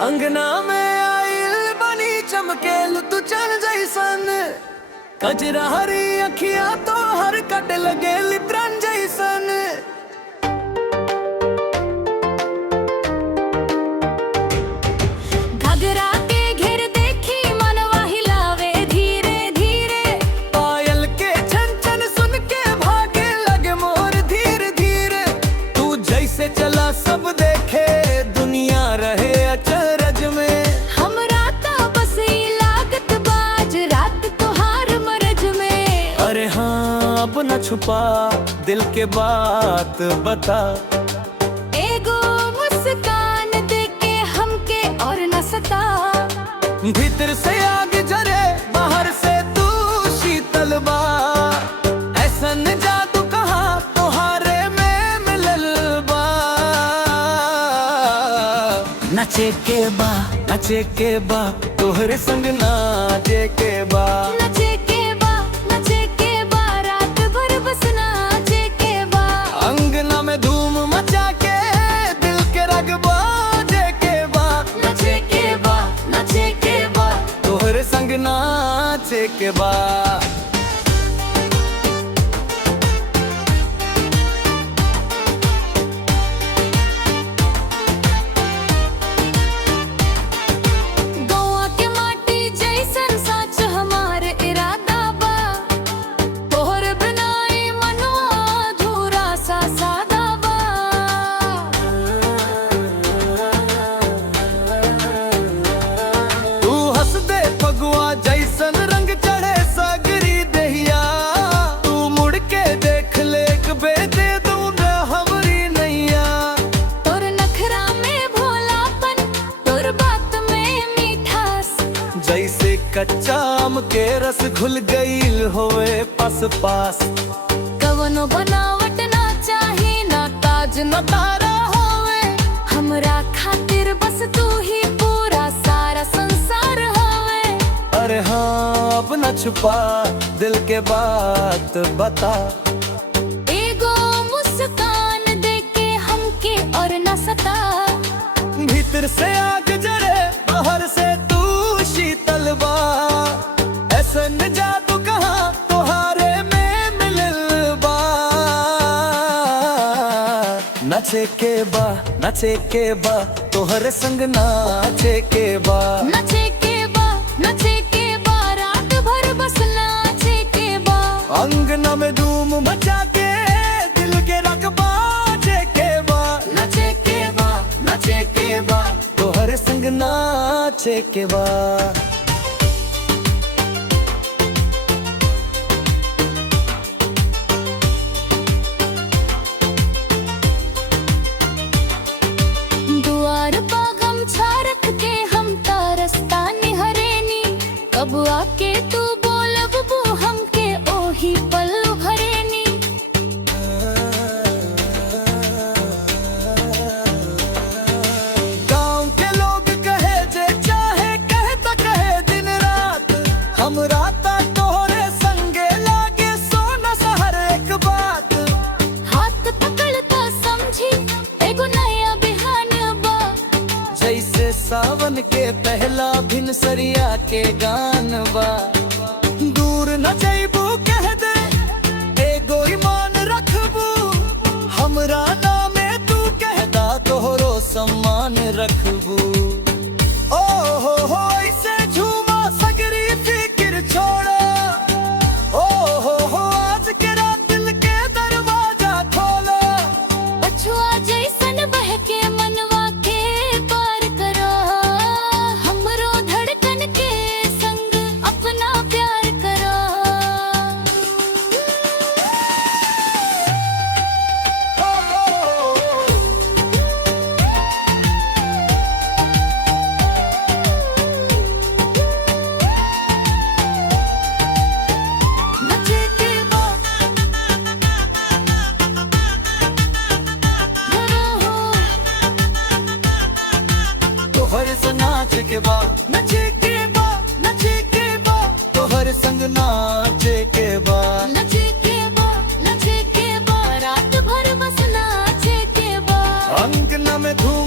अंगना में आइल बनी चमके तू चल जैसन कजरा हरी अखिया तो हर कट लगे लित्रन जैसन। घगरा के घेर देखी मनवा हिलावे धीरे धीरे, पायल के छन छन सुन के भागे लगे मोर धीरे धीरे। तू जैसे चला सब देखे दुनिया रहे अचरज में। हमरा ता बस ई लागत बाज रात तोहार मरज में। अरे हाँ अब न छुपा दिल के बात बता, एगो मुस्कान देके हमके और न सता। भीतर से आग जरे बाहर से तू शीतल बा। ऐसन जादू कहाँ तोहारे में मिलल बा। नचे के बा तोहरे संग नाचे के बा। नचे के बा रात भर बस नाचे के बा। अंगना में धूम मचा के दिल के रग बाजे के बा। नचे के बा तोहरे संग नाचे के बा। गौआ के माटी जैसन सच हमार इरादा बा। तोहर बिनाई मनवा अधूरा सा सादा बा। तू हंस दे फगुआ जैसन रंग चढ़े सागरी दहिया। तू मुड़ के देख ले दे दूंगा हमरी नैया। तोर नखरा में भोलापन तोर बात में मिठास, जैसे कच्चा आम के रस घुल गईल होए पास पास। कवनो बनावट ना चाही ना ताज न तारा होवे हमरा खातिर बस तू ही पूरा सारा संसार हवे। अरे हाँ अब न छुपा दिल के बात बता। एगो मुस्कान देके हमके और न सता। भीतर से आग जरे बाहर से तू शीतल बा। ऐसन जादू कहाँ तोहारे में मिलल बा। नचे के बा तोहरे संग नाचे के बा। नचे के बा रात भर बस नाचे के बा। अंगना में धूम मचा के दिल के रग बाजे के बा। नचे के बा तोहरे संग नाचे के बा। दुआर पा गमछा रख के हम तारस्ता निहरेनी। कब आके तू बोलब बू हमके ओही पल भरेनी। गाँव के लोग कहे जे चाहे कहता कहे दिन रात। हम राता तोहरे संगे लागे सोना सहर एक बात। हाथ पकड़ता समझी एगो नया बिहान बा। जैसे सावन के पहला भिन सरिया के गान बा। दूर न जइबू कह दे एगो ईमान रखबू। हमरा नामे तू कहदा तोहरो सम्मान रखबू। ओ हो ऐसे झूमा सगरी फिक्र छोड़ा। ओ हो आज के रात दिल के दरवाजा खोला। पछुआ जैसन बहके मनवा के पार करो। हमरो धड़कन के संग अपना प्यार करो। नचे के बा तोहर से नाच के बा। नचे के बा तोहर संग नाचे के बा। नचे के बा रात भर बस नाचे के बा। अंगना में धूम